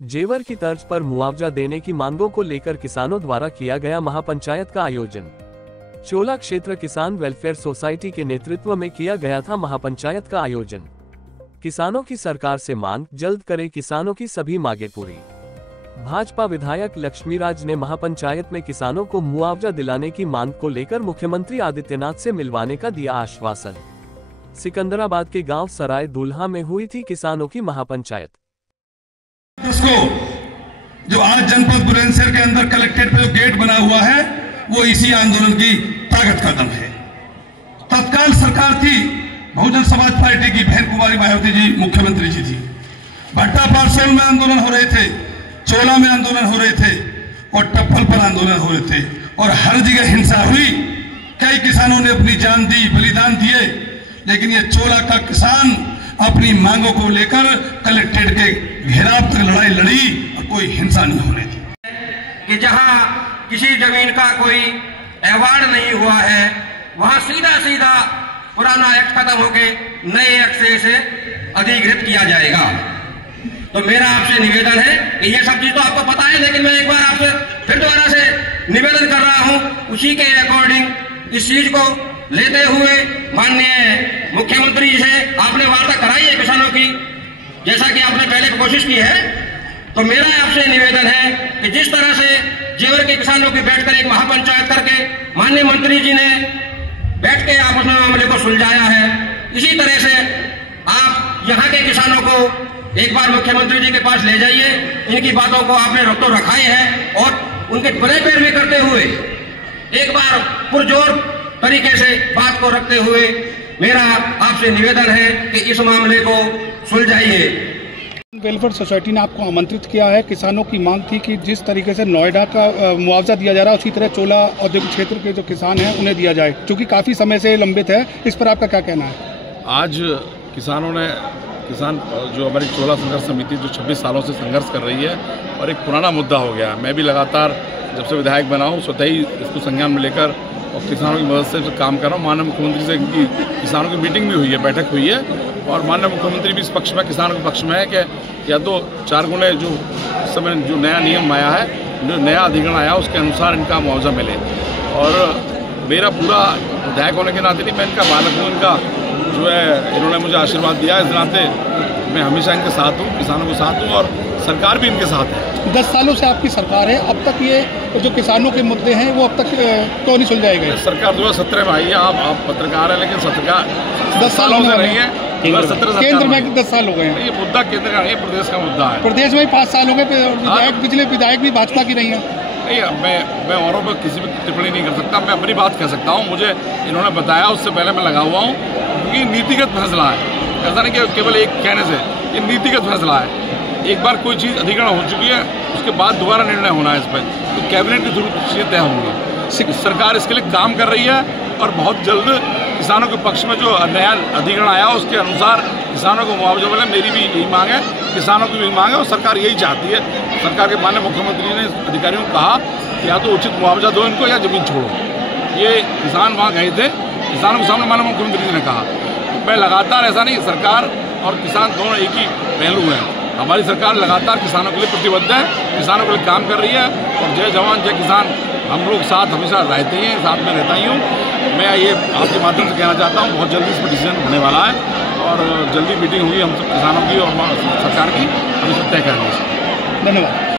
जेवर की तर्ज पर मुआवजा देने की मांगों को लेकर किसानों द्वारा किया गया महापंचायत का आयोजन। चोला क्षेत्र किसान वेलफेयर सोसाइटी के नेतृत्व में किया गया था महापंचायत का आयोजन। किसानों की सरकार से मांग, जल्द करे किसानों की सभी मांगे पूरी। भाजपा विधायक लक्ष्मीराज ने महापंचायत में किसानों को मुआवजा दिलाने की मांग को लेकर मुख्यमंत्री आदित्यनाथ से मिलवाने का दिया आश्वासन। सिकंदराबाद के गांव सराय दुल्हा में हुई थी किसानों की महापंचायत। उसको जो आज जनपद बुलंदशहर के अंदर कलेक्ट्रेट पे जो गेट बना हुआ है वो इसी आंदोलन की ताकत का दम है। तत्काल सरकार थी बहुजन समाज पार्टी की, बहन कुमारी मायावती जी मुख्यमंत्री जी थी। भट्टा पार्सल में आंदोलन हो रहे थे, चोला में आंदोलन हो रहे थे और टप्पल पर आंदोलन हो रहे थे और हर जगह हिंसा हुई। कई किसानों ने अपनी जान दी, बलिदान दिए, लेकिन ये चोला का किसान अपनी मांगों को लेकर कलेक्ट्रेट के घेराव तक लड़ाई लड़ी और कोई हिंसा नहीं होने दी। कि जहां किसी जमीन का कोई अवार्ड नहीं हुआ है वहां सीधा सीधा पुराना एक्ट खत्म होके नए एक्ट से इसे अधिकृत किया जाएगा। तो मेरा आपसे निवेदन है कि ये सब चीज तो आपको पता है, लेकिन मैं एक बार आपसे फिर दोबारा से निवेदन कर रहा हूं, उसी के अकॉर्डिंग इस चीज को लेते हुए माननीय मुख्यमंत्री जी से आपने वार्ता कराई है किसानों की, जैसा कि आपने पहले कोशिश की है। तो मेरा आपसे निवेदन है कि जिस तरह से जेवर के किसानों की बैठकर एक महापंचायत करके माननीय मंत्री जी ने बैठ के आपस में मामले को सुलझाया है, इसी तरह से आप यहाँ के किसानों को एक बार मुख्यमंत्री जी के पास ले जाइए। इनकी बातों को आपने रख तो रखा ही है और उनके बड़े पैर में करते हुए एक बार पुरजोर तरीके से बात को रखते हुए मेरा आपसे निवेदन है कि इस मामले को सुलझाइए। वेलफेयर सोसाइटी ने आपको आमंत्रित किया है। किसानों की मांग थी कि जिस तरीके से नोएडा का मुआवजा दिया जा रहा है उसी तरह चोला औद्योगिक क्षेत्र के जो किसान हैं उन्हें दिया जाए, क्योंकि काफ़ी समय से लंबित है। इस पर आपका क्या कहना है? आज किसानों ने जो हमारी चोला संघर्ष समिति जो 26 सालों से संघर्ष कर रही है और एक पुराना मुद्दा हो गया। मैं भी लगातार जब से विधायक बना हूँ स्वतः ही इसको संज्ञान में लेकर और किसानों की मदद से काम कर रहा हूँ। माननीय मुख्यमंत्री से इनकी किसानों की मीटिंग भी हुई है, बैठक हुई है और माननीय मुख्यमंत्री भी इस पक्ष में, किसानों के पक्ष में है कि या तो 4 गुने जो समय जो नया नियम आया है, जो नया अधिग्रहण आया उसके अनुसार इनका मुआवजा मिले। और मेरा पूरा विधायक होने के नाते नहीं, मैं इनका बालक हूँ, इनका जो है इन्होंने मुझे आशीर्वाद दिया, इस नाते मैं हमेशा इनके साथ हूँ, किसानों के साथ हूँ और सरकार भी इनके साथ है। 10 सालों से आपकी सरकार है, अब तक ये जो किसानों के मुद्दे हैं वो अब तक क्यों नहीं सुलझाए गए? सरकार 2017 में आई है, आप पत्रकार है, लेकिन सरकार 10 सालों से नहीं है। केंद्र में 10 साल हो गए हैं। ये मुद्दा केंद्र का नहीं, प्रदेश का मुद्दा है। प्रदेश में 5 साल हो गए, पिछले विधायक भी भाजपा की नहीं है। मैं औरों पर किसी भी टिप्पणी नहीं कर सकता, मैं अपनी बात कह सकता हूँ। मुझे इन्होंने बताया, उससे पहले मैं लगा हुआ हूँ, क्योंकि नीतिगत फैसला है। ऐसा नहीं कि केवल एक कहने से, ये नीतिगत फैसला है। एक बार कोई चीज़ अधिग्रहण हो चुकी है उसके बाद दोबारा निर्णय होना है इस पर, तो कैबिनेट के थ्रू चीज़ें तय होंगी। सरकार इसके लिए काम कर रही है और बहुत जल्द किसानों के पक्ष में जो नया अधिग्रहण आया उसके अनुसार किसानों को मुआवजा मिले। मेरी भी यही मांग है, किसानों की भी मांग है और सरकार यही चाहती है। सरकार के माननीय मुख्यमंत्री ने अधिकारियों को कहा कि या तो उचित मुआवजा दो इनको या जमीन छोड़ो। ये किसान वहाँ गए थे, किसानों के सामने माननीय मुख्यमंत्री जी ने कहा। मैं लगातार, ऐसा नहीं, सरकार और किसान दोनों एक ही पहलू हैं। हमारी सरकार लगातार किसानों के लिए प्रतिबद्ध है, किसानों के लिए काम कर रही है और जय जवान जय किसान हम लोग साथ हमेशा रहते ही हैं, साथ में रहता ही हूँ। मैं ये आपके माध्यम से कहना चाहता हूँ, बहुत जल्दी इस पर डिसीजन होने वाला है और जल्दी मीटिंग होगी हम सब किसानों की और सरकार की, हम इसे तय करेंगे। धन्यवाद।